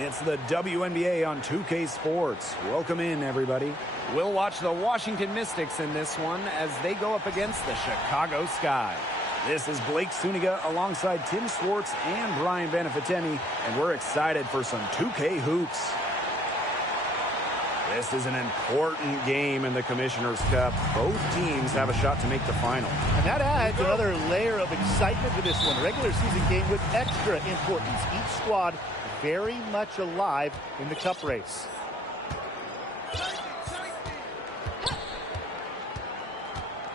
It's the WNBA on 2K Sports. Welcome in, everybody. We'll watch the Washington Mystics in this one as they go up against the Chicago Sky. This is Blake Suniga alongside Tim Swartz and Brian Benefiteni, and we're excited for some 2K hoops. This is an important game in the Commissioner's Cup. Both teams have a shot to make the final. And that adds another layer of excitement to this one. Regular season game with extra importance. Each squad very much alive in the cup race.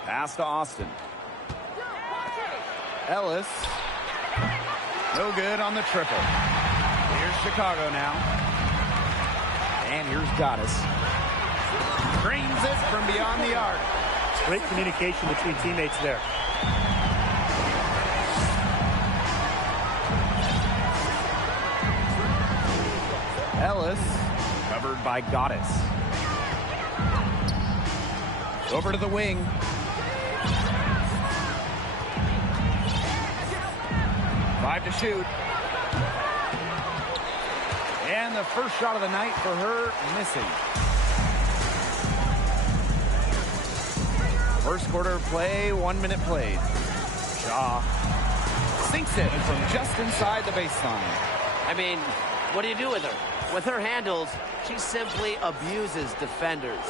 Pass to Austin. Ellis. No good on the triple. Here's Chicago now. And here's Goddess. Drains it from beyond the arc. Great communication between teammates there. Ellis, covered by Goddess. Over to the wing. Five to shoot. And the first shot of the night for her, missing. First quarter play, 1 minute played. Shaw sinks it from just inside the baseline. I mean, what do you do with her? With her handles, she simply abuses defenders.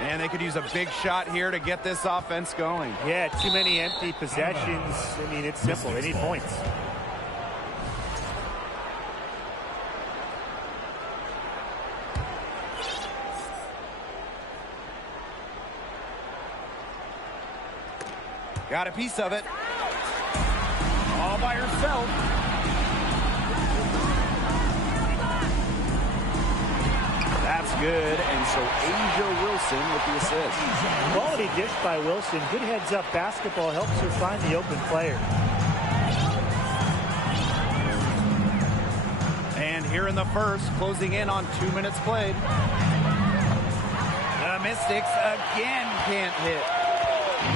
And they could use a big shot here to get this offense going. Yeah, too many empty possessions. I mean, it's simple. They need points. Got a piece of it. All by herself. That's good, and so Asia Wilson with the assist. Quality dish by Wilson. Good heads-up basketball helps her find the open player. And here in the first, closing in on 2 minutes played. The Mystics again can't hit.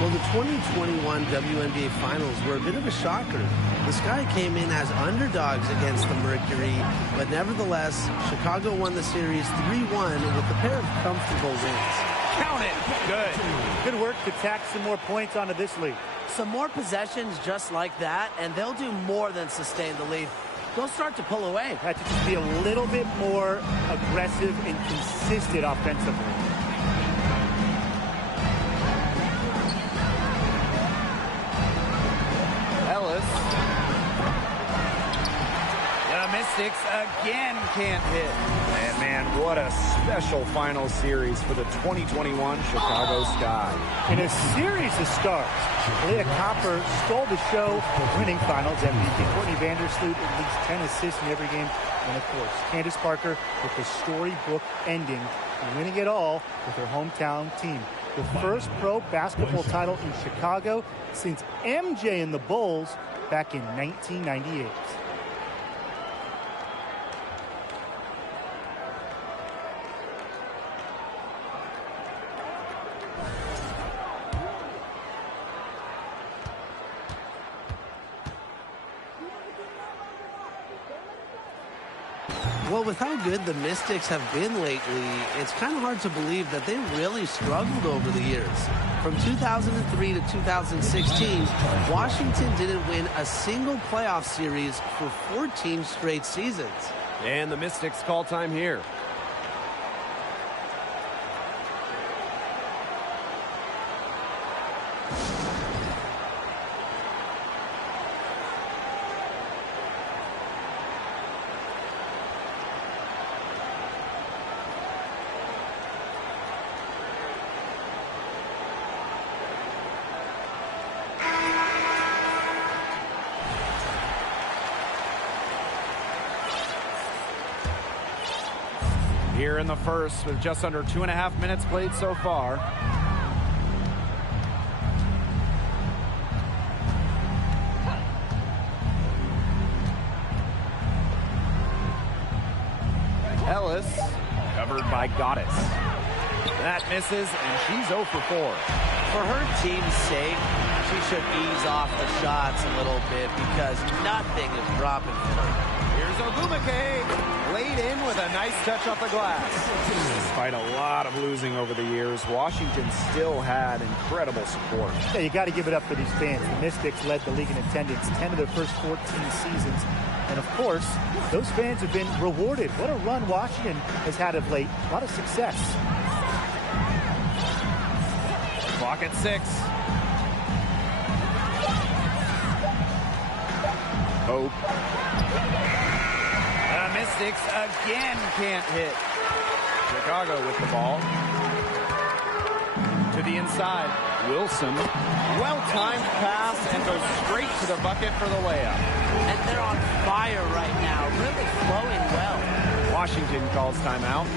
Well, the 2021 WNBA Finals were a bit of a shocker. The Sky came in as underdogs against the Mercury, but nevertheless, Chicago won the series 3-1 with a pair of comfortable wins. Count it. Good. Good work to tack some more points onto this lead. Some more possessions just like that, and they'll do more than sustain the lead. They'll start to pull away. Have to just be a little bit more aggressive and consistent offensively. Mystics again can't hit. And man, what a special final series for the 2021 Chicago Sky. In a series of stars, Kahleah stole the show, winning Finals MVP. Courtney Vandersloot at least 10 assists in every game. And of course, Candace Parker with the storybook ending, winning it all with her hometown team. The first pro basketball title in Chicago since MJ and the Bulls back in 1998. Well, with how good the Mystics have been lately, it's kind of hard to believe that they really struggled over the years. From 2003 to 2016, Washington didn't win a single playoff series for 14 straight seasons. And the Mystics call time here. Here in the first with just under 2.5 minutes played so far. Ellis, covered by Goddess. That misses, and she's 0 for 4. For her team's sake, she should ease off the shots a little bit because nothing is dropping for her. Here's Ogumake, laid in with a nice touch off the glass. Despite a lot of losing over the years, Washington still had incredible support. Yeah, you got to give it up for these fans. The Mystics led the league in attendance 10 of their first 14 seasons. And, of course, those fans have been rewarded. What a run Washington has had of late. A lot of success. Clock at 6. Hope. The Mystics again can't hit. Chicago with the ball. To the inside. Wilson. Well-timed pass and goes straight to the bucket for the layup. And they're on fire right now, really flowing well. Washington calls timeout.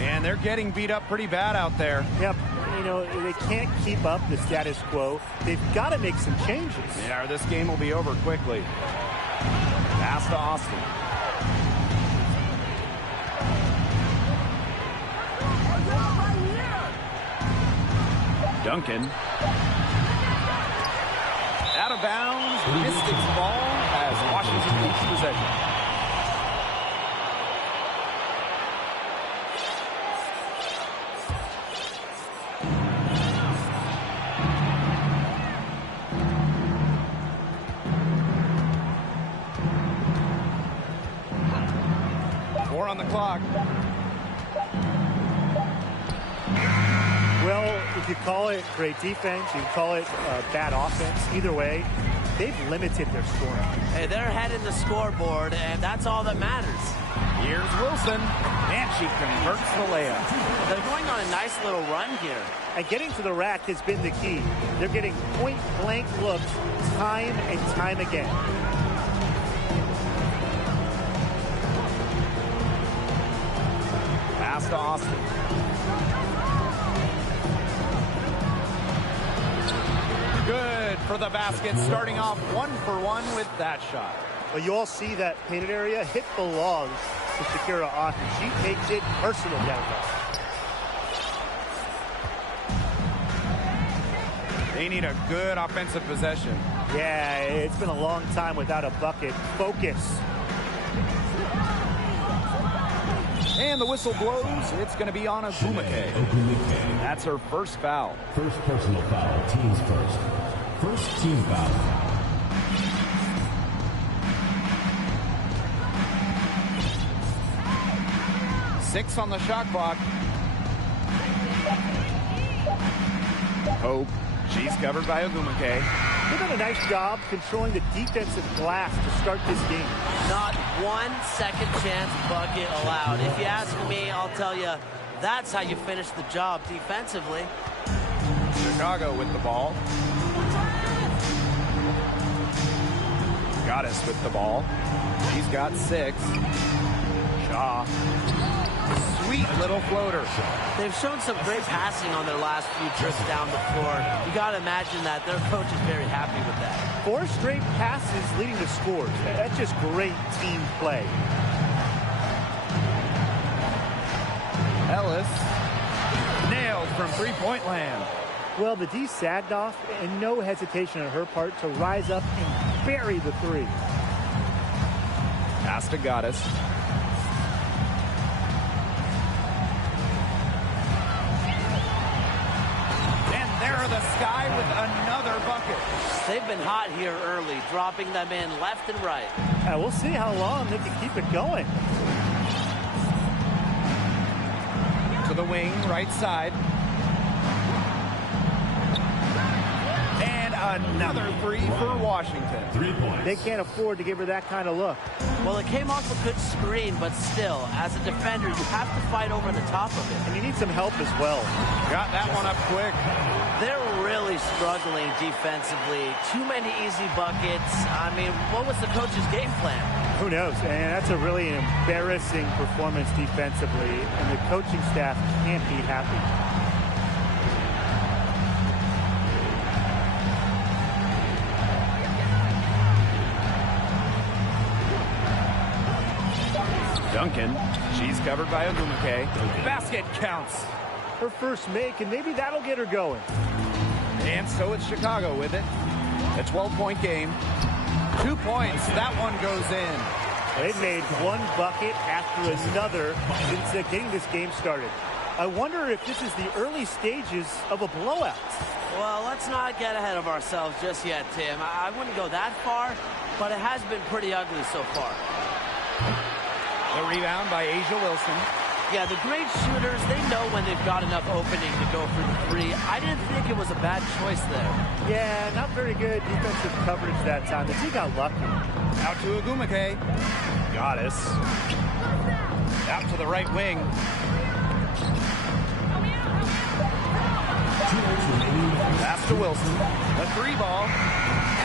And they're getting beat up pretty bad out there. Yep. You know, they can't keep up the status quo. They've got to make some changes. Yeah, this game will be over quickly. Pass to Austin. Duncan. Out of bounds. Mystics ball as Washington keeps possession. On the clock. Well, if you call it great defense, you call it bad offense, either way, they've limited their scoring. Hey, they're ahead in the scoreboard, and that's all that matters. Here's Wilson, and she converts the layup. They're going on a nice little run here. And getting to the rack has been the key. They're getting point-blank looks time and time again. Pass to Austin. Good for the basket, starting off 1-for-1 with that shot. Well, you all see that painted area. Hit belongs to Shakira Austin. She takes it personal down there. They need a good offensive possession. Yeah, it's been a long time without a bucket. Focus. And the whistle blows. It's going to be on Ogumake. That's her first foul. First personal foul. Teams first. First team foul. Six on the shot clock. Hope. She's covered by Ogumake. They've done a nice job controlling the defensive glass to start this game. Not one second chance bucket allowed. If you ask me, I'll tell you, that's how you finish the job defensively. Chicago with the ball. Goddess with the ball. She's got 6. Shaw. Sweet little floater. They've shown some great passing on their last few trips down the floor. You got to imagine that their coach is very happy with that. 4 straight passes leading to scores. That's just great team play. Ellis nailed from three-point land. Well, the D sagged off, and no hesitation on her part to rise up and bury the 3. Pass to Goddess. The Sky with another bucket. They've been hot here early, dropping them in left and right. We'll see how long they can keep it going. To the wing, right side. And another 3 for Washington. 3 points. They can't afford to give her that kind of look. Well, it came off a good screen, but still, as a defender, you have to fight over the top of it. And you need some help as well. Got that one up quick. They're really struggling defensively. Too many easy buckets. I mean, what was the coach's game plan? Who knows? And that's a really embarrassing performance defensively, and the coaching staff can't be happy. Duncan. She's covered by Ogumake. Basket counts. Her first make, and maybe that'll get her going. And so it's Chicago with it. A 12-point game. 2 points. That one goes in. They've made one bucket after another since getting this game started. I wonder if this is the early stages of a blowout. Well, let's not get ahead of ourselves just yet, Tim. I wouldn't go that far, but it has been pretty ugly so far. The rebound by A'ja Wilson. Yeah, the great shooters, they know when they've got enough opening to go for the three. I didn't think it was a bad choice there. Yeah, not very good defensive coverage that time. The team got lucky. Out to Ogumake. Goddess. Out to the right wing. Pass to Wilson. The three ball.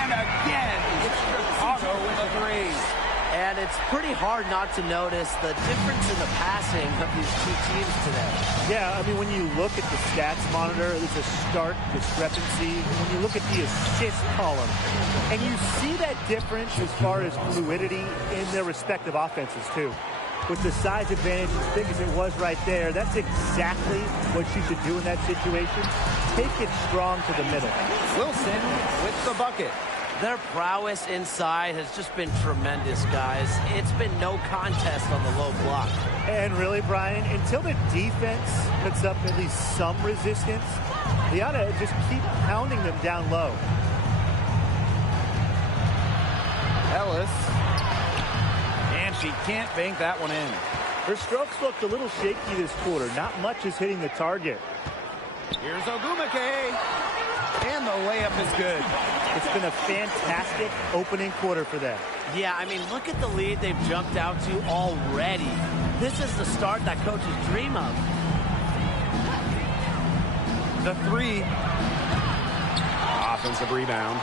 And again, it's Chicago with a three. And it's pretty hard not to notice the difference in the passing of these two teams today. Yeah, I mean, when you look at the stats monitor, there's a stark discrepancy. When you look at the assist column, and you see that difference as far as fluidity in their respective offenses, too. With the size advantage as big as it was right there, that's exactly what you should do in that situation. Take it strong to the middle. Wilson with the bucket. Their prowess inside has just been tremendous, guys. It's been no contest on the low block. And really, Brian, until the defense puts up at least some resistance, they ought to just keep pounding them down low. Ellis. And she can't bank that one in. Her strokes looked a little shaky this quarter. Not much is hitting the target. Here's Ogumake. And the layup is good. It's been a fantastic opening quarter for them. Yeah, I mean, look at the lead they've jumped out to already. This is the start that coaches dream of. The three. Offensive rebound.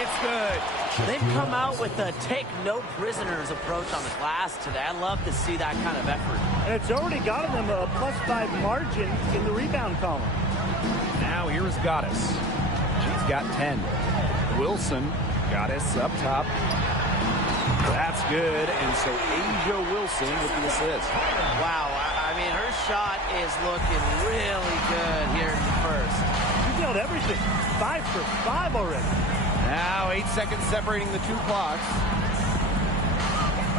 It's good. They've come out with a take no prisoners approach on the glass today. I love to see that kind of effort. And it's already gotten them a +5 margin in the rebound column. Now here's Goddess. She's got 10. Wilson, Goddess up top. That's good. And so A'ja Wilson with the assist. Wow, I mean, her shot is looking really good here in the first. She's nailed everything. 5 for 5 already. Now 8 seconds separating the two clocks.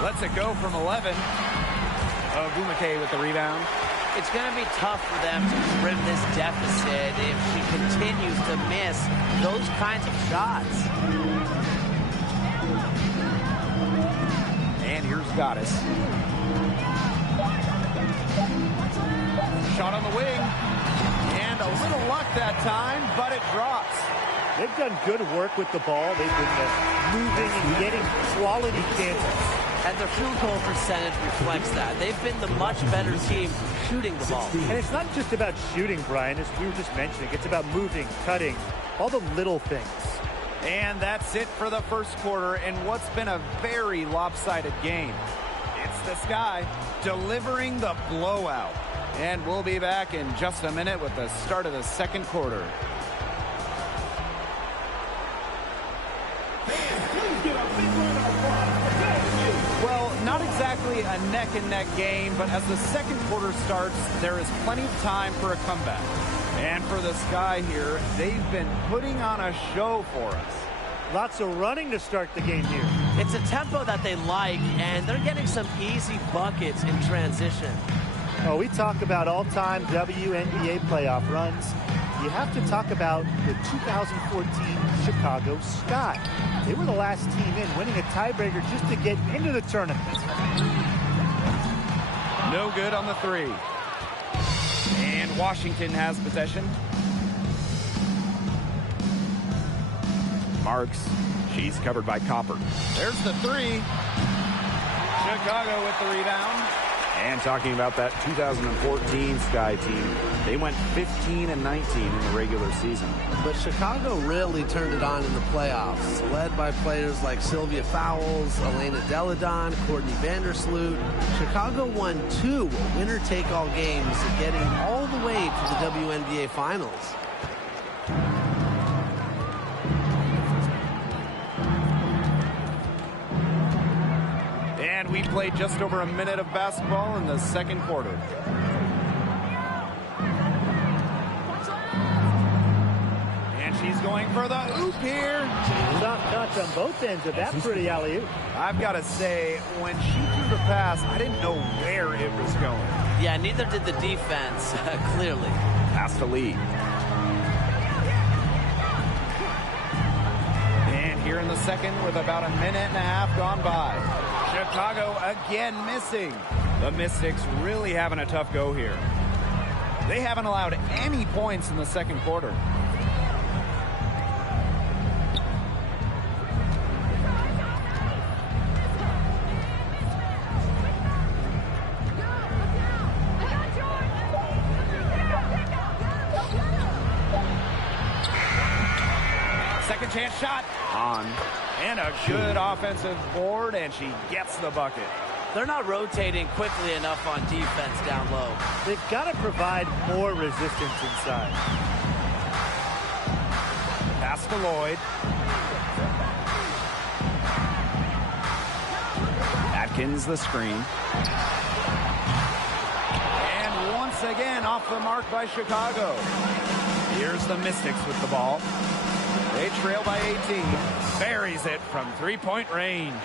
Lets it go from 11. Ogumake with the rebound. It's going to be tough for them to trim this deficit if she continues to miss those kinds of shots. And here's Goddess. Shot on the wing. And a little luck that time, but it drops. They've done good work with the ball. They've been moving and getting quality chances. And their field goal percentage reflects that. They've been the much better team shooting the ball. And it's not just about shooting, Brian, as we were just mentioning. It's about moving, cutting, all the little things. And that's it for the first quarter in what's been a very lopsided game. It's the Sky delivering the blowout. And we'll be back in just a minute with the start of the second quarter. Well, not exactly a neck-and-neck game, but as the second quarter starts, there is plenty of time for a comeback. And for the Sky here, they've been putting on a show for us. Lots of running to start the game here. It's a tempo that they like, and they're getting some easy buckets in transition. Oh, we talk about all-time WNBA playoff runs. You have to talk about the 2014 Chicago Sky. They were the last team in, winning a tiebreaker just to get into the tournament. No good on the three. And Washington has possession. Marks. She's covered by Copper. There's the three. Chicago with the rebound. And talking about that 2014 Sky team, they went 15-19 in the regular season. But Chicago really turned it on in the playoffs, led by players like Sylvia Fowles, Elena Deladon, Courtney Vandersloot. Chicago won 2 winner-take-all games, getting all the way to the WNBA Finals. And we played just over a minute of basketball in the second quarter. And she's going for the oop here. Soft touch on both ends of that pretty alley-oop. I've got to say, when she threw the pass, I didn't know where it was going. Yeah, neither did the defense, clearly. Pass to Lee. And here in the second with about a minute and a half gone by. Chicago again missing. The Mystics really having a tough go here. They haven't allowed any points in the second quarter. Second chance shot. On. And a good offensive board, and she gets the bucket. They're not rotating quickly enough on defense down low. They've got to provide more resistance inside. Pass to Lloyd. Atkins the screen. And once again off the mark by Chicago. Here's the Mystics with the ball. They trail by 18. Buries it from three-point range.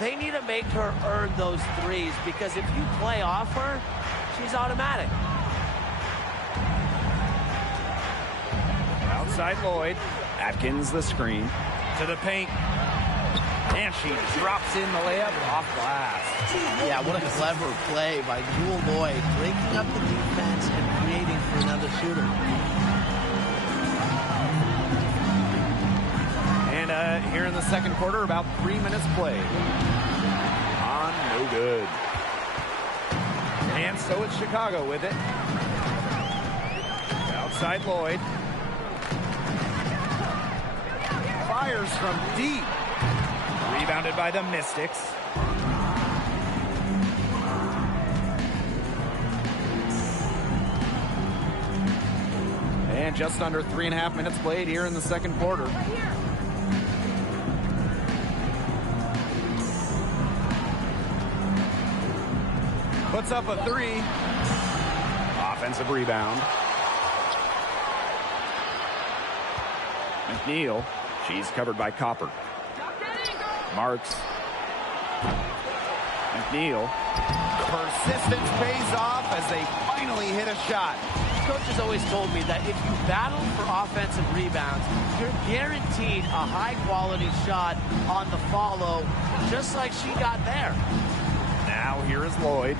They need to make her earn those threes, because if you play off her, she's automatic. Outside Lloyd. Atkins the screen. To the paint. And she drops in the layup off glass. Yeah, what a clever play by Jewel Lloyd, breaking up the defense and creating for another shooter. And here in the second quarter, about 3 minutes played. On, no good. And so it's Chicago with it. Outside Lloyd. Fires from deep. Rebounded by the Mystics. And just under 3.5 minutes played here in the second quarter. Puts up a three. Offensive rebound. McNeil. She's covered by Copper. Marks. McNeil. Persistence pays off as they finally hit a shot. Coach has always told me that if you battle for offensive rebounds, you're guaranteed a high-quality shot on the follow, just like she got there. Now here is Lloyd.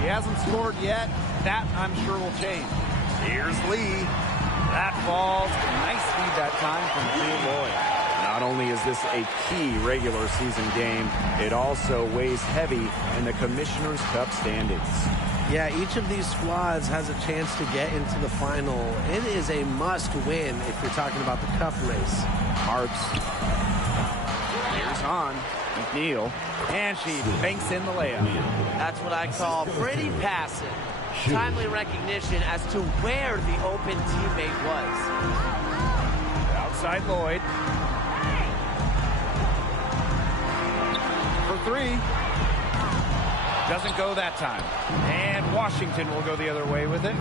She hasn't scored yet. That, I'm sure, will change. Here's Lee. That falls. Nice feed that time from Lloyd. Not only is this a key regular season game, it also weighs heavy in the Commissioner's Cup standings. Yeah, each of these squads has a chance to get into the final. It is a must-win if you're talking about the cup race. Marks. Here's on. McNeil. And she banks in the layup. That's what I call pretty passive. Timely recognition as to where the open teammate was. Outside Lloyd. For three. Doesn't go that time. And Washington will go the other way with it.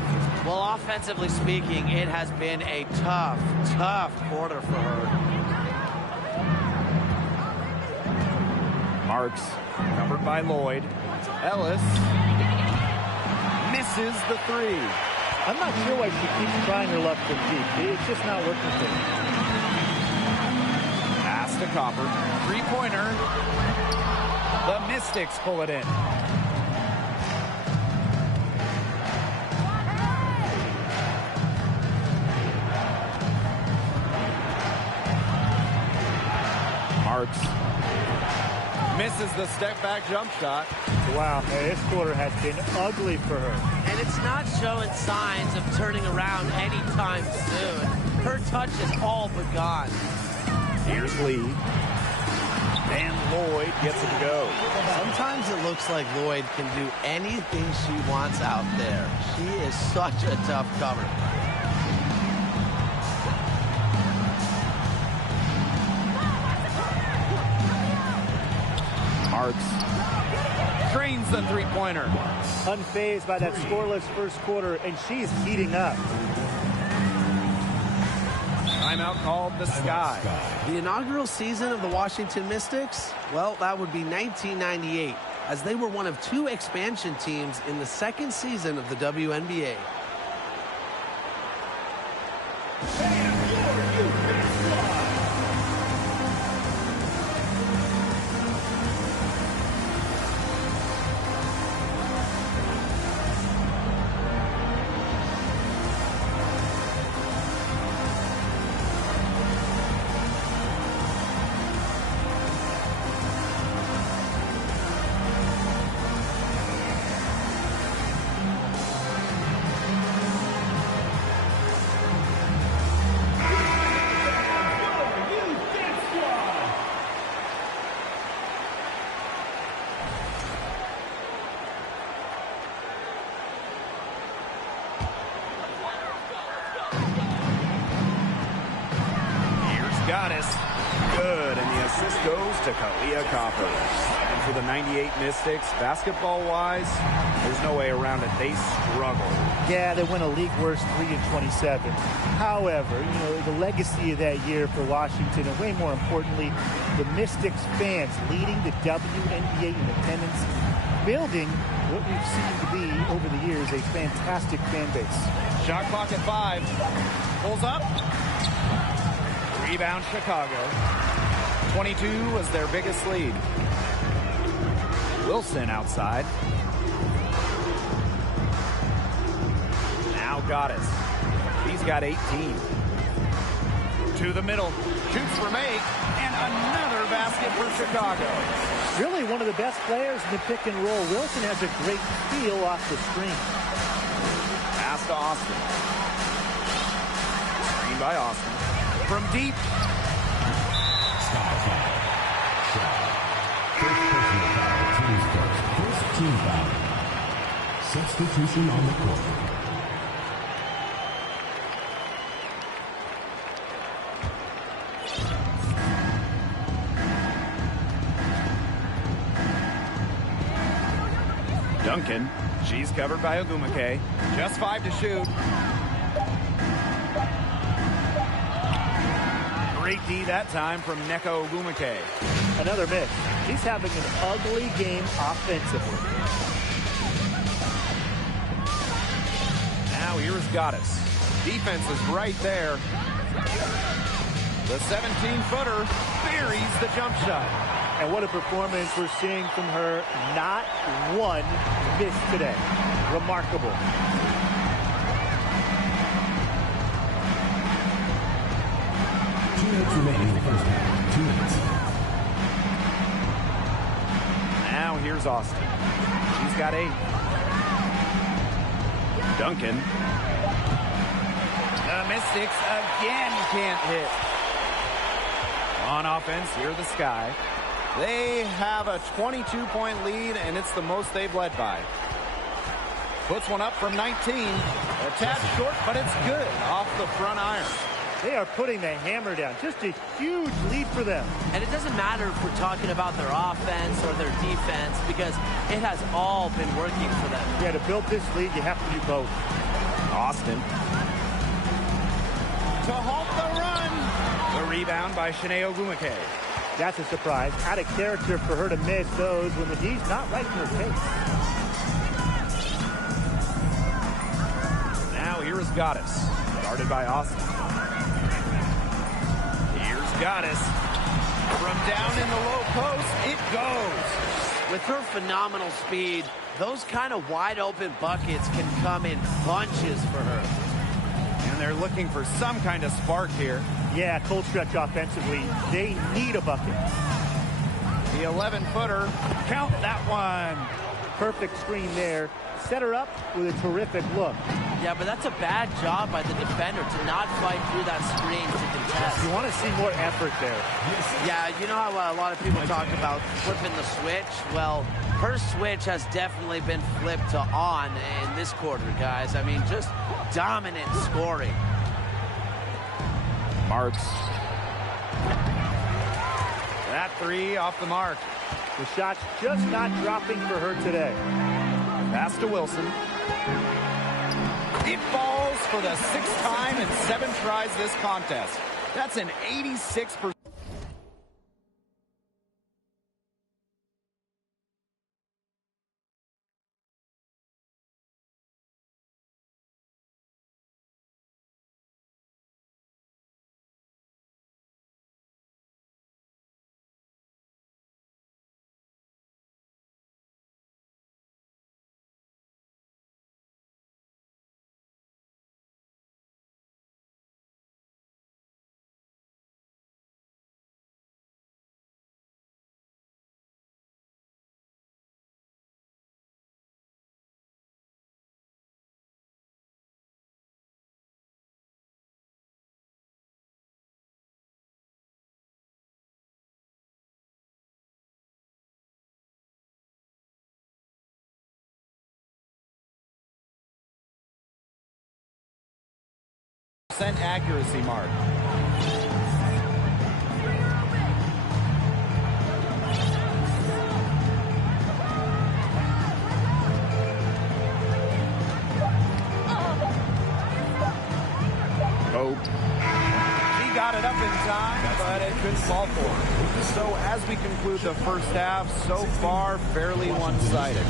Well, offensively speaking, it has been a tough, tough quarter for her. Marks, covered by Lloyd. Ellis misses the three. I'm not sure why she keeps trying her luck from deep. It's just not working for her. Pass to Copper. Three-pointer. The Mystics pull it in. Marks. Misses the step-back jump shot. Wow, man, this quarter has been ugly for her. And it's not showing signs of turning around anytime soon. Her touch is all but gone. Here's Lee. And Lloyd gets it to go. Sometimes it looks like Lloyd can do anything she wants out there. She is such a tough cover. Marks. drains the three-pointer. Unfazed by that scoreless first quarter, and she's heating up. Timeout called the Sky. The inaugural season of the Washington Mystics, well, that would be 1998, as they were one of 2 expansion teams in the second season of the WNBA. Good, and the assist goes to Kahleah. And for the 98 Mystics, basketball-wise, there's no way around it. They struggle. Yeah, they went a league worst 3-27. However, you know, the legacy of that year for Washington, and way more importantly, the Mystics fans leading the WNBA in attendance, building what we've seen to be over the years a fantastic fan base. Shot clock at 5. Pulls up. Rebound Chicago. 22 was their biggest lead. Wilson outside. Now Goddess. He's got 18. To the middle. Shoots for make. And another basket for Chicago. Really one of the best players in the pick and roll. Wilson has a great feel off the screen. Pass to Austin. Screen by Austin. From deep. First team foul. Substitution on the court. Duncan. She's covered by Ogumake. Just 5 to shoot. Great D that time from Neko Ogumake. Another miss. He's having an ugly game offensively. Now here's Goddess. Defense is right there. The 17-footer buries the jump shot. And what a performance we're seeing from her. Not one miss today. Remarkable. Remaining in the first half. 2 minutes. Now here's Austin. She's got 8. Duncan. The Mystics again can't hit. On offense, here the Sky. They have a 22-point lead, and it's the most they've led by. Puts one up from 19. A tad short, but it's good off the front iron. They are putting the hammer down. Just a huge lead for them. And it doesn't matter if we're talking about their offense or their defense, because it has all been working for them. Yeah, to build this lead, you have to do both. Austin. To halt the run. The rebound by Shanae Ogumake. That's a surprise. Out of character for her to miss those when the D's not right in her face. Now here is Goddess. Guarded by Austin. Goddess. From down in the low post, it goes. With her phenomenal speed, those kind of wide open buckets can come in bunches for her. And they're looking for some kind of spark here. Yeah, cold stretch offensively. They need a bucket. The 11-footer. Count that one. Perfect screen there. Set her up with a terrific look. Yeah, but that's a bad job by the defender to not fight through that screen to contest. You want to see more effort there. Yeah, you know how a lot of people talk about flipping the switch? Well, her switch has definitely been flipped to on in this quarter, guys. I mean, just dominant scoring. Marks. That three off the mark. The shot's just not dropping for her today. Pass to Wilson. It falls for the 6th time in 7 tries this contest. That's an 86%. Accuracy mark. Hope. She got it up in time, but it couldn't fall for her. So as we conclude the first half, so far fairly one-sided.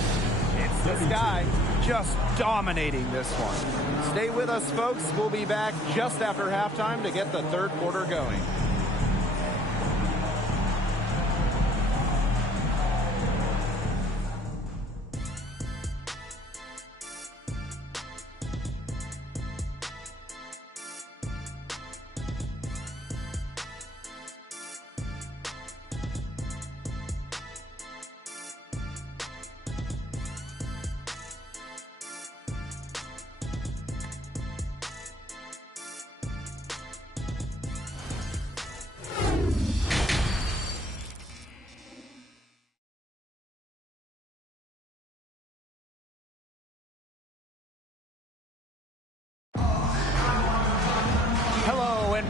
It's this guy just dominating this one. Stay with us, folks. We'll be back just after halftime to get the third quarter going.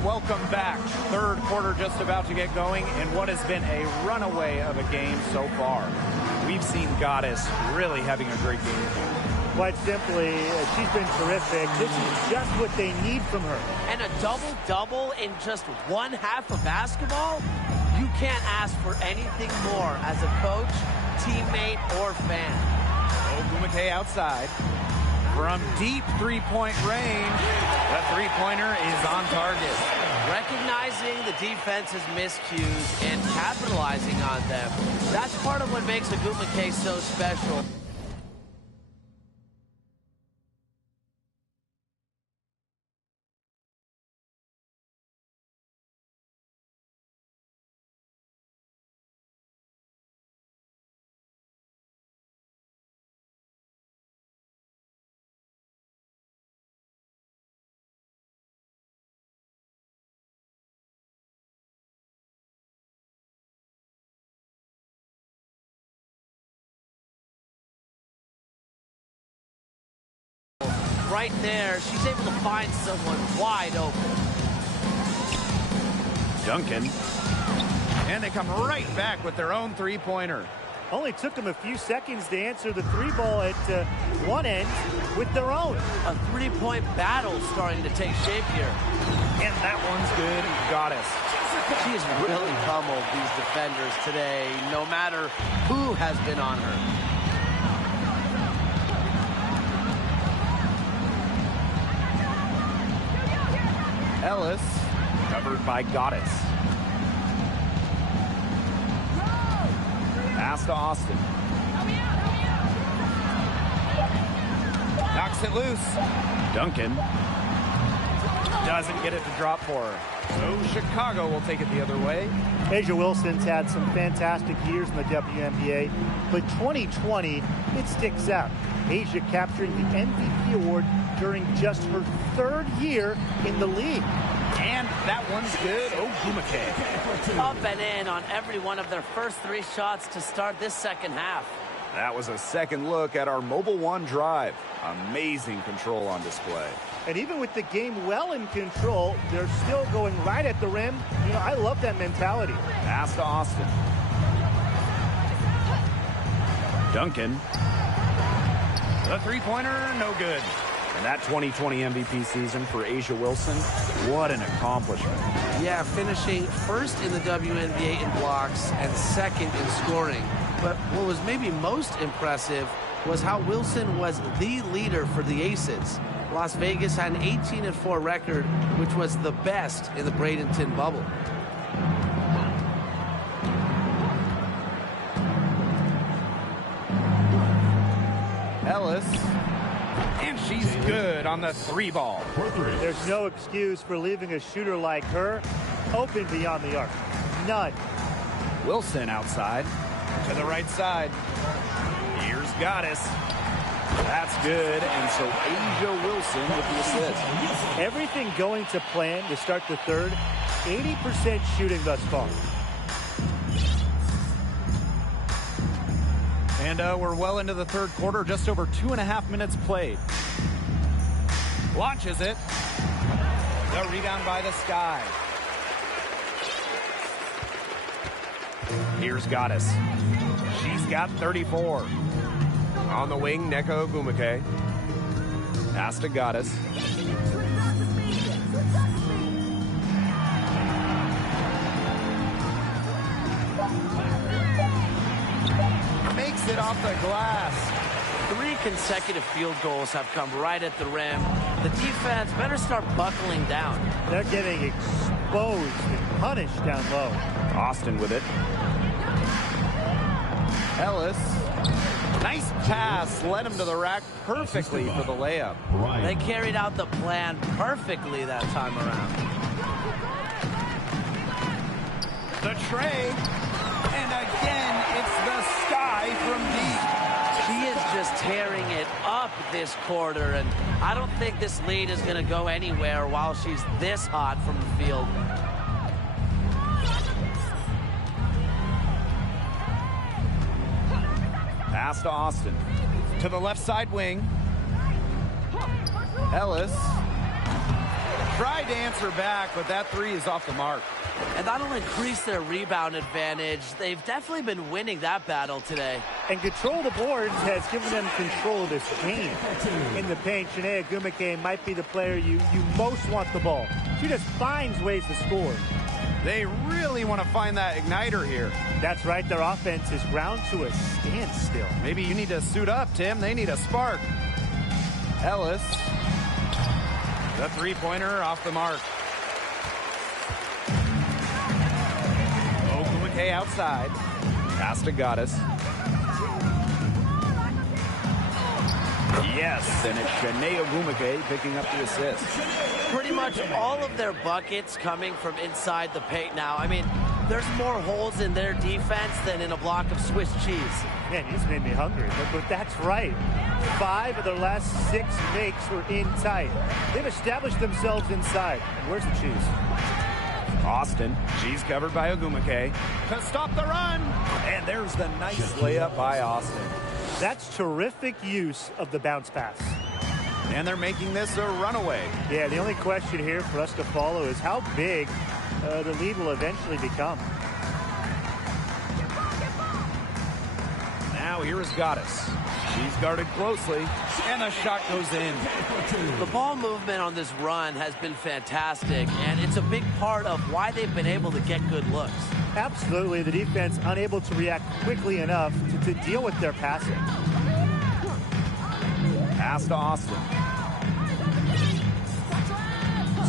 Welcome back. Third quarter just about to get going in what has been a runaway of a game so far. We've seen Goddess really having a great game. Quite simply, she's been terrific. This is just what they need from her. And a double-double in just one half of basketball? You can't ask for anything more as a coach, teammate, or fan. Ogumake outside. From deep three-point range, the three-pointer is on target. Recognizing the defense's miscues and capitalizing on them. That's part of what makes Ogumake so special. Right there, she's able to find someone wide open. Duncan. And they come right back with their own three-pointer. Only took them a few seconds to answer the three ball at one end with their own. A three-point battle starting to take shape here. And that one's good. Goddess. She has really pummeled these defenders today, no matter who has been on her. Ellis, covered by Goddess. Pass to Austin. Knocks it loose. Duncan doesn't get it to drop for her. So Chicago will take it the other way. A'ja Wilson's had some fantastic years in the WNBA, but 2020, it sticks out. A'ja capturing the MVP award during just her third year in the league. And that one's good. Ogumake. Up and in on every one of their first 3 shots to start this second half. That was a second look at our Mobile One drive. Amazing control on display. And even with the game well in control, they're still going right at the rim. You know, I love that mentality. Pass to Austin. Duncan. The three-pointer, no good. And that 2020 MVP season for A'ja Wilson, what an accomplishment. Yeah, finishing first in the WNBA in blocks and second in scoring. But what was maybe most impressive was how Wilson was the leader for the Aces. Las Vegas had an 18-4 record, which was the best in the Bradenton bubble. Ellis. And she's good on the three ball. There's no excuse for leaving a shooter like her open beyond the arc. None. Wilson outside to the right side. Here's Goddess. That's good, and so A'ja Wilson with the assist. Everything going to plan to start the third. 80% shooting thus far. And we're well into the third quarter, just over 2.5 minutes played. Launches it. The rebound by the Sky. Here's Goddess. She's got 34. On the wing, Nneka Ogwumike. Pass to Goddess. Makes it off the glass. 3 consecutive field goals have come right at the rim. The defense better start buckling down. They're getting exposed and punished down low. Austin with it. Ellis. Nice pass. Led him to the rack perfectly for the layup. They carried out the plan perfectly that time around. The tray. And again, it's the Sky from deep. She is just tearing it up this quarter, and I don't think this lead is going to go anywhere while she's this hot from the field. Pass to Austin. To the left side wing. Ellis. Tried to answer back, but that three is off the mark. And that'll increase their rebound advantage. They've definitely been winning that battle today. And control of the boards has given them control of this game. In the paint, Kahleah Ogwumike might be the player you most want the ball. She just finds ways to score. They really want to find that igniter here. That's right, their offense is ground to a standstill. Maybe you need to suit up, Tim. They need a spark. Ellis. The three-pointer off the mark. Ogwumike outside. Pass to Goddess. Yes, and it's Kahleah Ogwumike picking up the assist. Pretty much all of their buckets coming from inside the paint now. I mean, there's more holes in their defense than in a block of Swiss cheese. Man, you just made me hungry, but that's right. 5 of their last 6 makes were inside. They've established themselves inside. Where's the cheese? Austin, she's covered by Ogwumike. To stop the run. And there's the nice layup by Austin. That's terrific use of the bounce pass. And they're making this a runaway. Yeah, the only question here for us to follow is how big the lead will eventually become. Now here is Goddess. She's guarded closely. And the shot goes in. The ball movement on this run has been fantastic, and it's a big part of why they've been able to get good looks. Absolutely, the defense unable to react quickly enough to deal with their passing. Pass to Austin.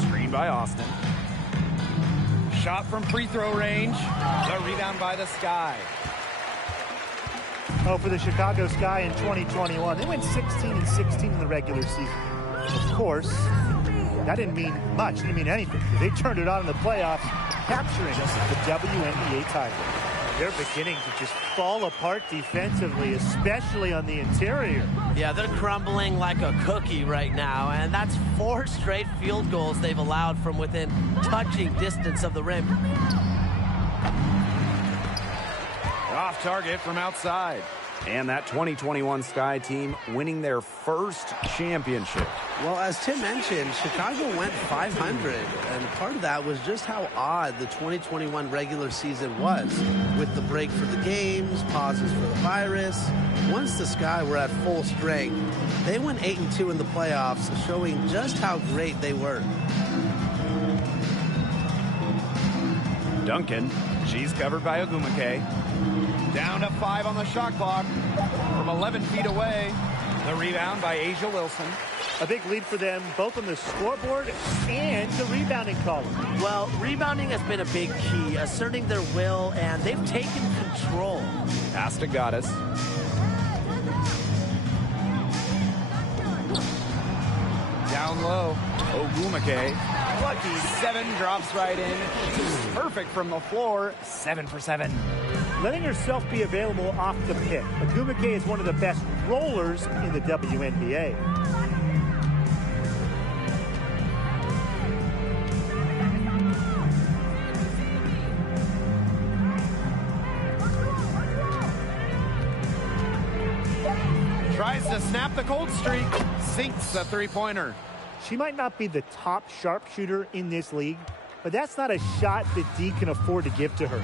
Screen by Austin. Shot from free throw range. The rebound by the Sky. Oh, for the Chicago Sky in 2021, they went 16-16 in the regular season. Of course, that didn't mean much, didn't mean anything. They turned it on in the playoffs, capturing the WNBA title. They're beginning to just fall apart defensively, especially on the interior. Yeah, they're crumbling like a cookie right now, and that's 4 straight field goals they've allowed from within touching distance of the rim. Off target from outside. And that 2021 Sky team winning their first championship. Well, as Tim mentioned, Chicago went 500, and part of that was just how odd the 2021 regular season was, with the break for the games, pauses for the virus. Once the Sky were at full strength, they went 8-2 in the playoffs, showing just how great they were. Duncan, she's covered by Ogumake. Down to 5 on the shot clock from 11 feet away. The rebound by A'ja Wilson. A big lead for them, both on the scoreboard and the rebounding column. Well, rebounding has been a big key, asserting their will, and they've taken control. Pass to Goddess. Down low, Ogumake. Lucky 7 drops right in. Perfect from the floor. 7 for 7. Letting herself be available off the pick. Ogumake is one of the best rollers in the WNBA. Tries to snap the cold streak. Sinks the three-pointer. She might not be the top sharpshooter in this league, but that's not a shot that D can afford to give to her.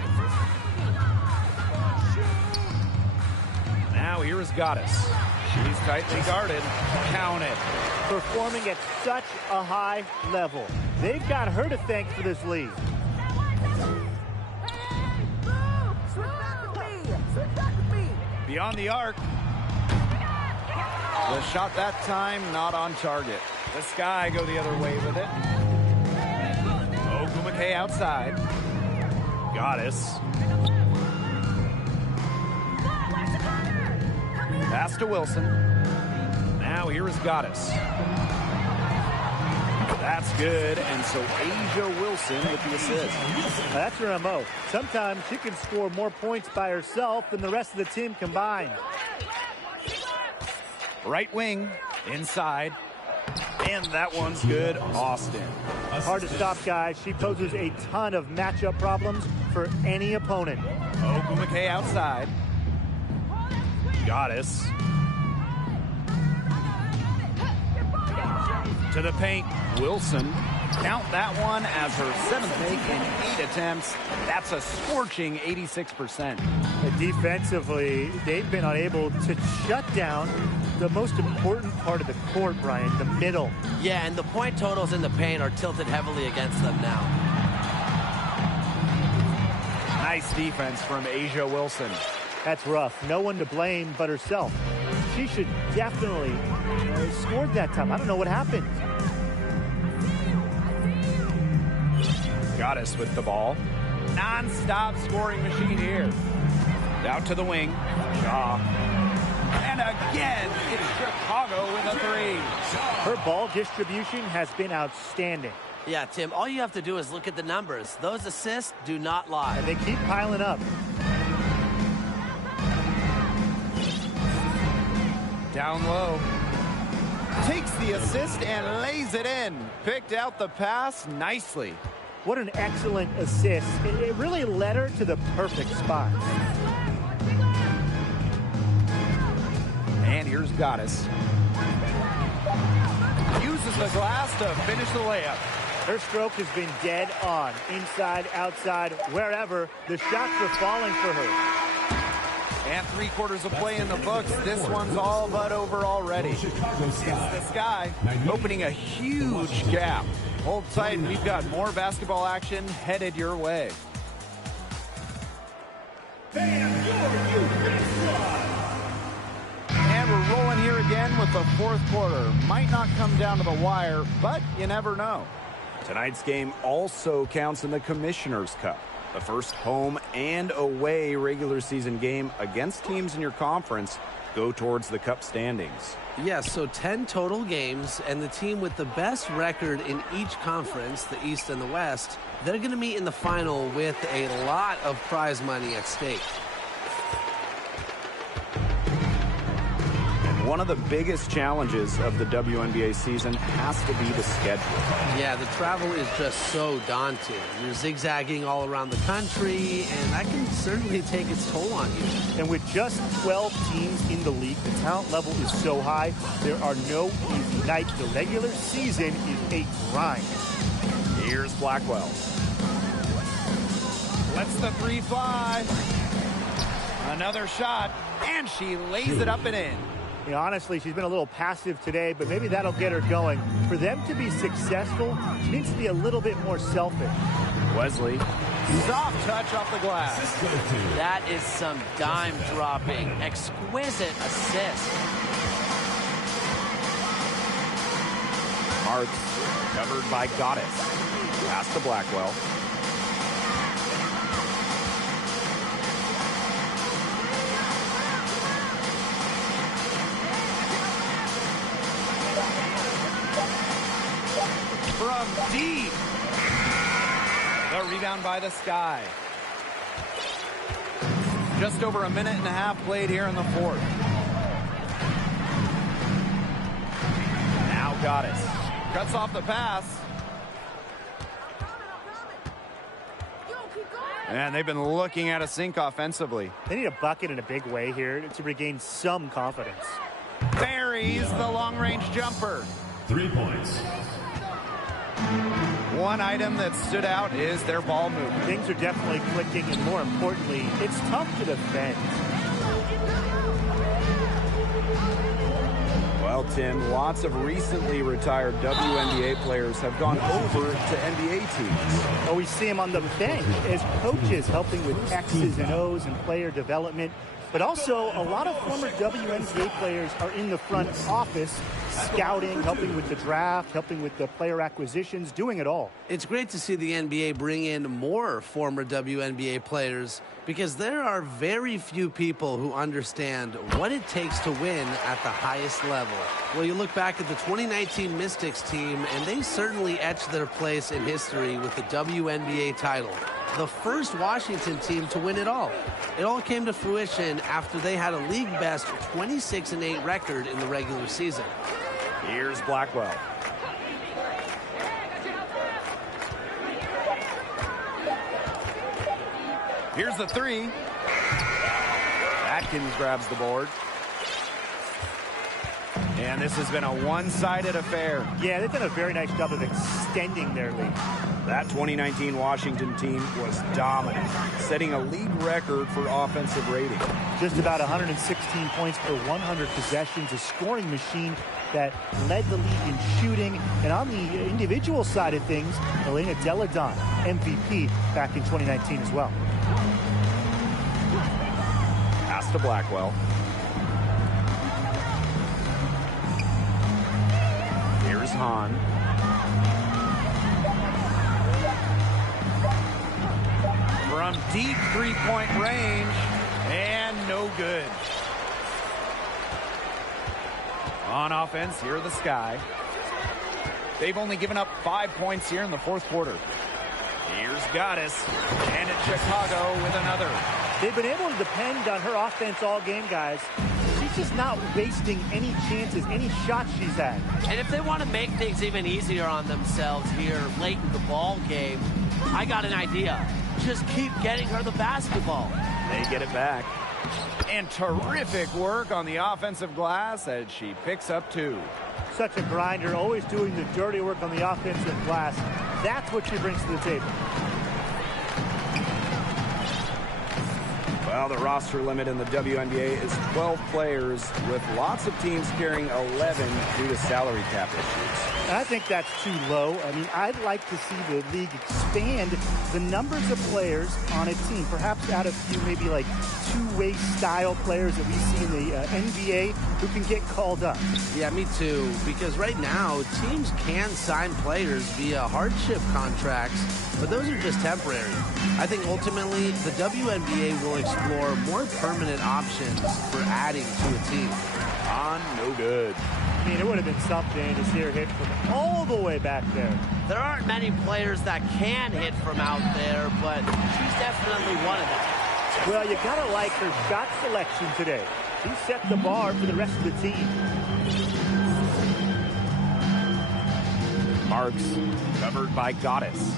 Now here is Goddess. She's tightly guarded. Count it. Performing at such a high level. They've got her to thank for this lead. Beyond the arc. The shot that time not on target. The Sky go the other way with it. Ogumake outside. Goddess. Pass to Wilson. Now here is Goddess. That's good, and so A'ja Wilson with the assist. That's her MO. Sometimes she can score more points by herself than the rest of the team combined. Right wing, inside. And that one's good, Austin. Hard to stop, guys. She poses a ton of matchup problems for any opponent. Ogumake outside. Goddess. To the paint, Wilson. Count that one as her 7th make in 8 attempts. That's a scorching 86%. Defensively, they've been unable to shut down the most important part of the court, Brian, the middle. Yeah, and the point totals in the paint are tilted heavily against them now. Nice defense from A'ja Wilson. That's rough. No one to blame but herself. She should definitely have scored that time. I don't know what happened. Goddess with the ball. Non-stop scoring machine here. Out to the wing. Shaw. And again, it's Chicago with a 3. Her ball distribution has been outstanding. Yeah, Tim, all you have to do is look at the numbers. Those assists do not lie. And they keep piling up. Down low. Takes the assist and lays it in. Picked out the pass nicely. What an excellent assist. It really led her to the perfect spot. And here's Goddess. Uses the glass to finish the layup. Her stroke has been dead on. Inside, outside, wherever. The shots are falling for her. And 3/4 of play in the books. This one's all but over already. It's the Sky opening a huge gap. Hold tight, we've got more basketball action headed your way. And we're rolling here again with the 4th quarter. Might not come down to the wire, but you never know. Tonight's game also counts in the Commissioner's Cup, the first home and away regular season game against teams in your conference go towards the Cup standings. Yes, so 10 total games, and the team with the best record in each conference, the East and the West, they're going to meet in the final with a lot of prize money at stake. One of the biggest challenges of the WNBA season has to be the schedule. Yeah, the travel is just so daunting. You're zigzagging all around the country, and that can certainly take its toll on you. And with just 12 teams in the league, the talent level is so high, there are no easy nights. The regular season is a grind. Here's Blackwell. Lets the three fly. Another shot, and she lays it up and in. You know, honestly, she's been a little passive today, but maybe that'll get her going. For them to be successful, she needs to be a little bit more selfish. Wesley. Soft touch off the glass. That is some dime dropping, exquisite assist. Marks covered by Goddess. Pass to Blackwell. From deep. The rebound by the Sky. Just over a minute and a half played here in the fourth. Now Goddess. Cuts off the pass. And they've been looking at a sink offensively. They need a bucket in a big way here to regain some confidence. Buries the long-range jumper. 3 points. One item that stood out is their ball movement. Things are definitely clicking, and more importantly, it's tough to defend. Well, Tim, lots of recently retired WNBA players have gone over to NBA teams. Oh, we see them on the bench as coaches helping with X's and O's and player development. But also, a lot of former WNBA players are in the front office, scouting, helping with the draft, helping with the player acquisitions, doing it all. It's great to see the NBA bring in more former WNBA players because there are very few people who understand what it takes to win at the highest level. Well, you look back at the 2019 Mystics team, and they certainly etched their place in history with the WNBA title. The first Washington team to win it all. It all came to fruition after they had a league-best 26-8 record in the regular season. Here's Blackwell. Here's the three. Atkins grabs the board. And this has been a one-sided affair. Yeah, they've done a very nice job of extending their lead. That 2019 Washington team was dominant, setting a league record for offensive rating. Just about 116 points per 100 possessions, a scoring machine that led the league in shooting. And on the individual side of things, Elena Deladon, MVP back in 2019 as well. Pass to Blackwell. Here's Hahn. From deep three-point range, and no good. On offense, here are the Sky. They've only given up 5 points here in the fourth quarter. Here's Goddess, and it's Chicago with another. They've been able to depend on her offense all game, guys. She's just not wasting any chances, any shots she's had. And if they want to make things even easier on themselves here late in the ball game, I got an idea. Just keep getting her the basketball. They get it back. And terrific work on the offensive glass as she picks up 2. Such a grinder, always doing the dirty work on the offensive glass. That's what she brings to the table. Well, the roster limit in the WNBA is 12 players, with lots of teams carrying 11 due to salary cap issues. And I think that's too low. I mean, I'd like to see the league expand the numbers of players on a team. Perhaps add a few maybe like two-way style players that we see in the NBA who can get called up. Yeah, me too. Because right now, teams can sign players via hardship contracts, but those are just temporary. I think ultimately the WNBA will explore more permanent options for adding to a team. On, no good. I mean, it would have been something to see her hit from all the way back there. There aren't many players that can hit from out there, but she's definitely one of them. Well, you gotta like her shot selection today. She set the bar for the rest of the team. Marks covered by Goddess.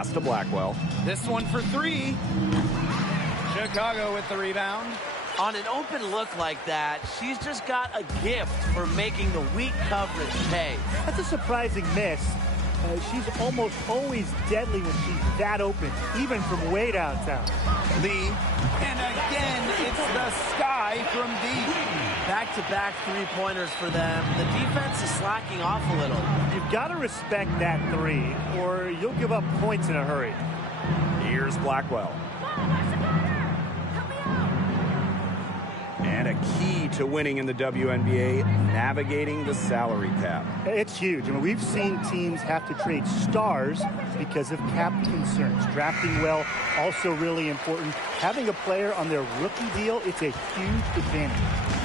Pass to Blackwell. This one for three. Chicago with the rebound. On an open look like that, she's just got a gift for making the weak coverage pay. That's a surprising miss. She's almost always deadly when she's that open, even from way downtown. Lee, and again, it's the sky from deep. Back-to-back three-pointers for them. The defense is slacking off a little. You've got to respect that three, or you'll give up points in a hurry. Here's Blackwell. And a key to winning in the WNBA, navigating the salary cap. It's huge. I mean, we've seen teams have to trade stars because of cap concerns. Drafting well, also really important. Having a player on their rookie deal, it's a huge advantage.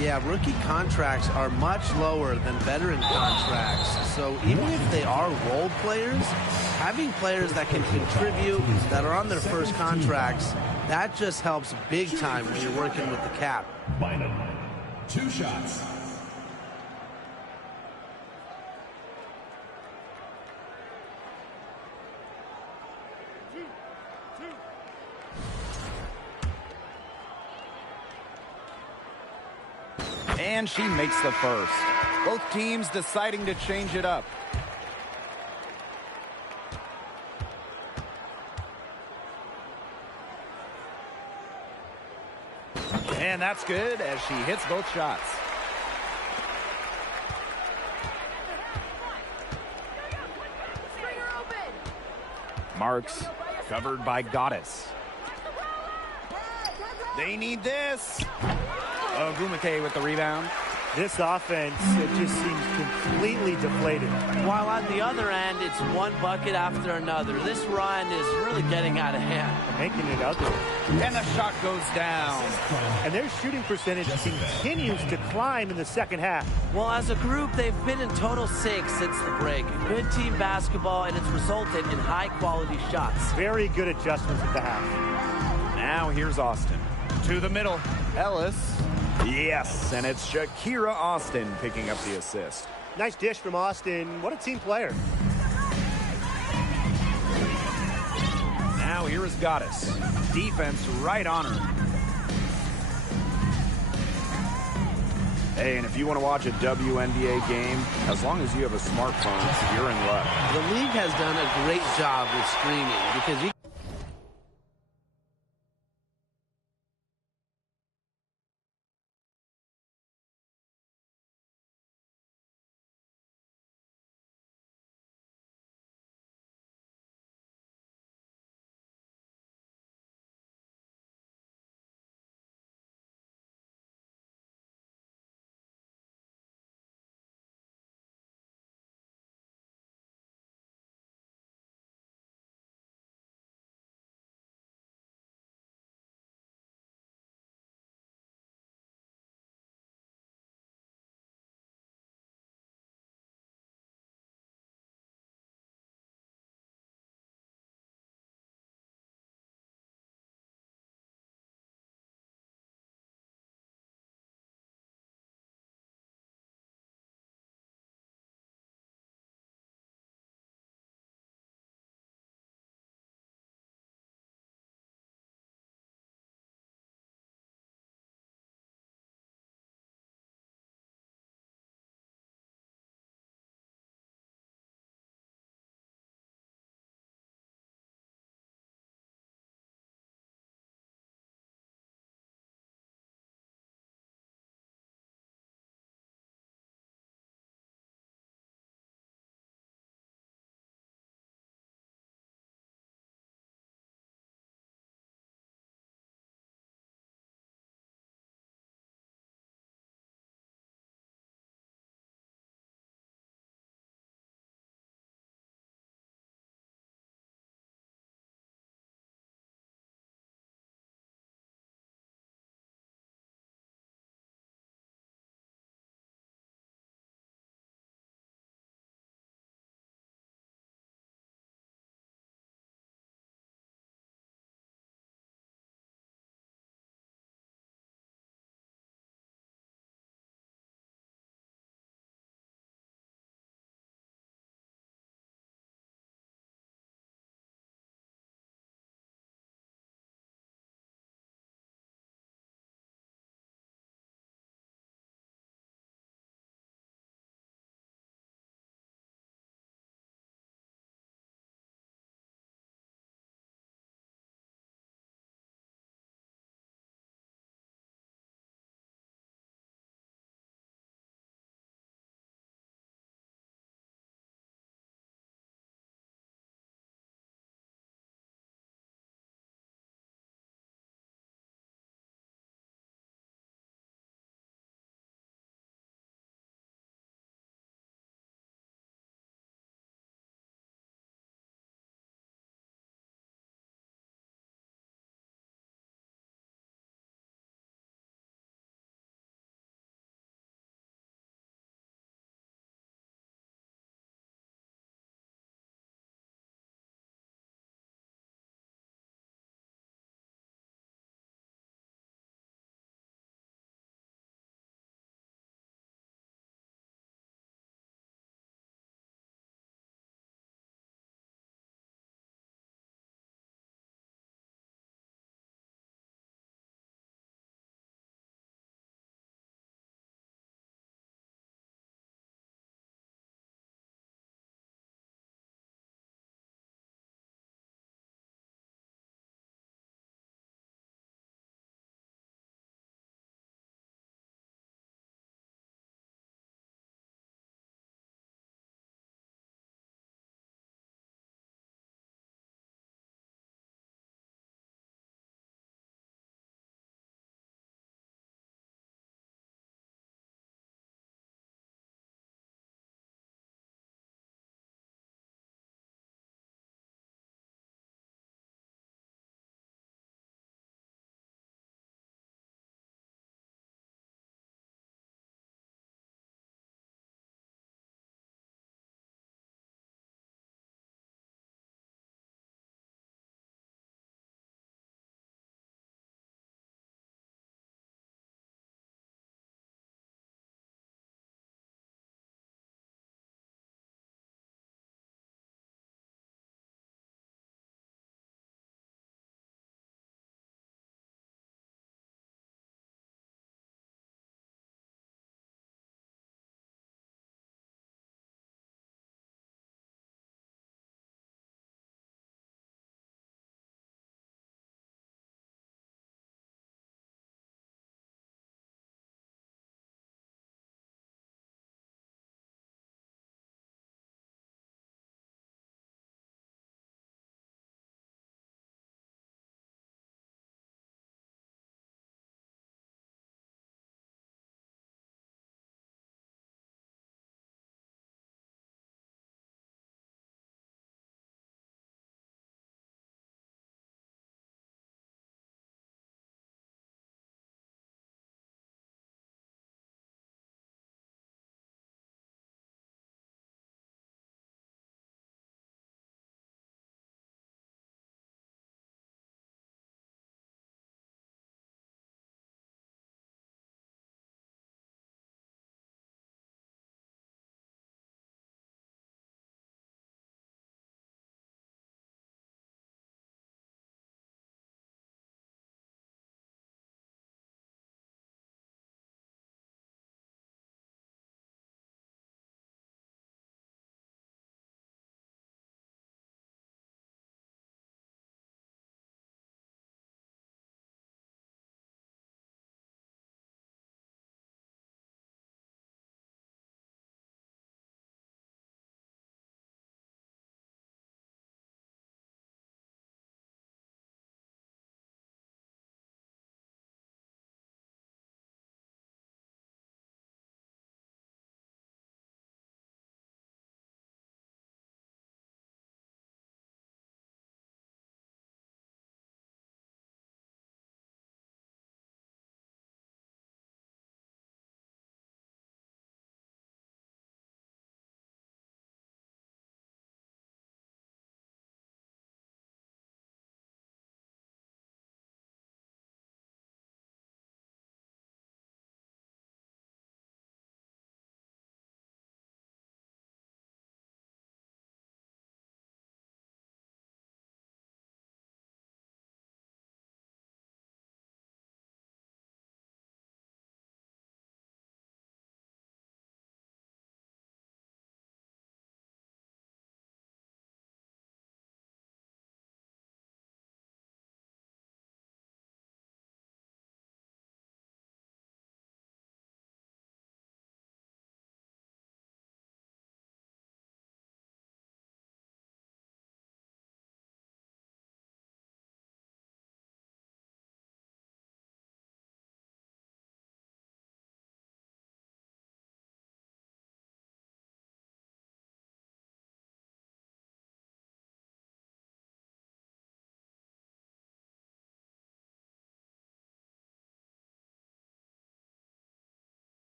Yeah, rookie contracts are much lower than veteran contracts. So even if they are role players, having players that can contribute, that are on their first contracts, that just helps big time when you're working with the cap. Bynum, 2 shots. And she makes the first. Both teams deciding to change it up. And that's good as she hits both shots. Marks covered by Goddess. They need this. Ogumake with the rebound. This offense, it just seems completely deflated. While on the other end, it's one bucket after another. This run is really getting out of hand. Making it ugly. And the shot goes down. And their shooting percentage continues to climb in the second half. Well, as a group, they've been in total sync since the break. Good team basketball, and it's resulted in high-quality shots. Very good adjustments at the half. Now here's Austin. To the middle. Ellis. Yes, and it's Shakira Austin picking up the assist. Nice dish from Austin. What a team player. Now here is Goddess. Defense right on her. Hey, and if you want to watch a WNBA game, as long as you have a smartphone, you're in luck. The league has done a great job with streaming because you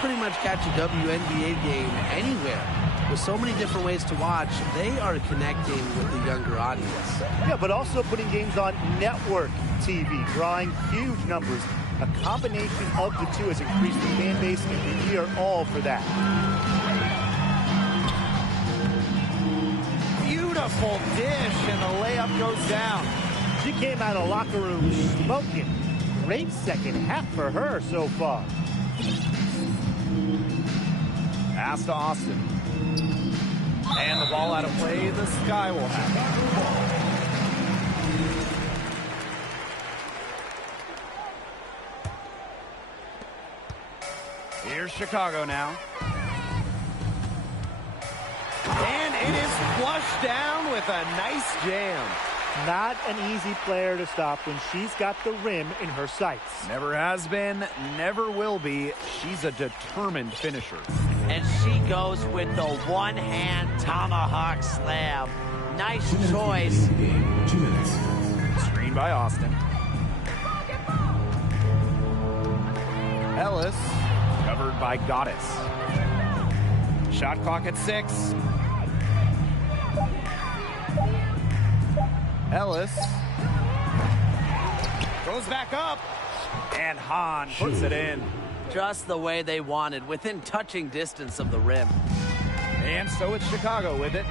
pretty much catch a WNBA game anywhere. With so many different ways to watch, they are connecting with the younger audience. Yeah, but also putting games on network TV, drawing huge numbers. A combination of the two has increased the fan base, and we are all for that. Beautiful dish, and the layup goes down. She came out of the locker room smoking. Great second half for her so far. Pass to Austin. And the ball out of play, the Sky will have it. Here's Chicago now. And it is flushed down with a nice jam. Not an easy player to stop when she's got the rim in her sights. Never has been, never will be. She's a determined finisher. And she goes with the one-hand tomahawk slam. Nice choice. 2 minutes. Screen by Austin. Ellis, covered by Goddess. Shot clock at 6. Ellis goes back up, and Hahn puts it in. Just the way they wanted, within touching distance of the rim. And so it's Chicago with it.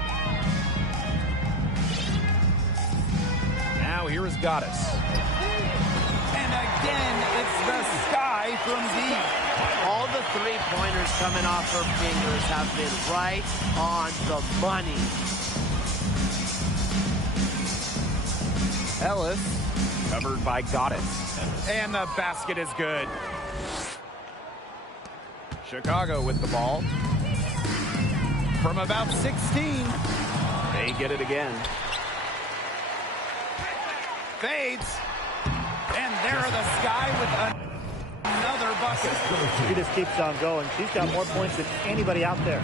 Now here is Goddess. And again, it's the Sky from deep. All the three-pointers coming off her fingers have been right on the money. Ellis, covered by Goddess. And the basket is good. Chicago with the ball. From about 16. They get it again. Fades. And there are the Sky with another bucket. She just keeps on going. She's got more points than anybody out there.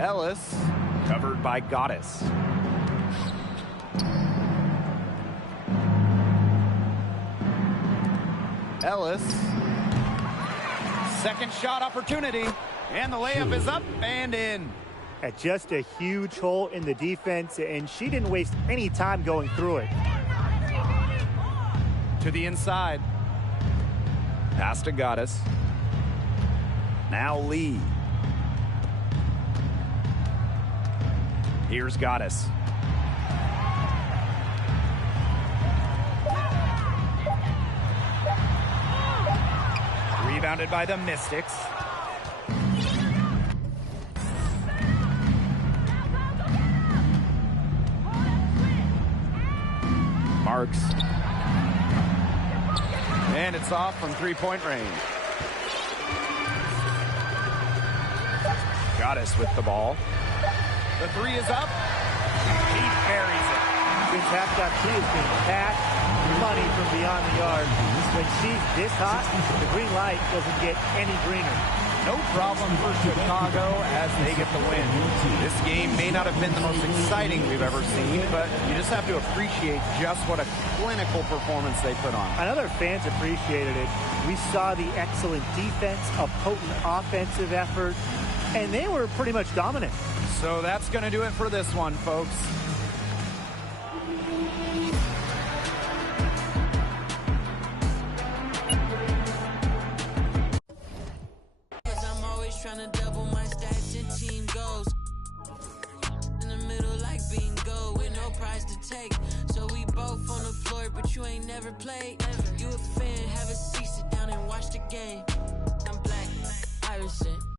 Ellis, covered by Goddess. Ellis, second shot opportunity, and the layup is up and in. At just a huge hole in the defense, and she didn't waste any time going through it. To the inside. Pass to Goddess. Now Lee. Here's Goddess. Rebounded by the Mystics. Marks. And it's off from three-point range. Goddess with the ball. The three is up. He buries it. Since halftime, she has been packed money from beyond the arc. When she's this hot, the green light doesn't get any greener. No problem for Chicago as they get the win. This game may not have been the most exciting we've ever seen, but you just have to appreciate just what a clinical performance they put on. I know their fans appreciated it. We saw the excellent defense, a potent offensive effort, and they were pretty much dominant. So that's going to do it for this one, folks. I'm always trying to double my stats and team goals. In the middle like bingo with no prize to take. So we both on the floor, but you ain't never played. You a fan, have a seat, sit down and watch the game. I'm Black Iverson.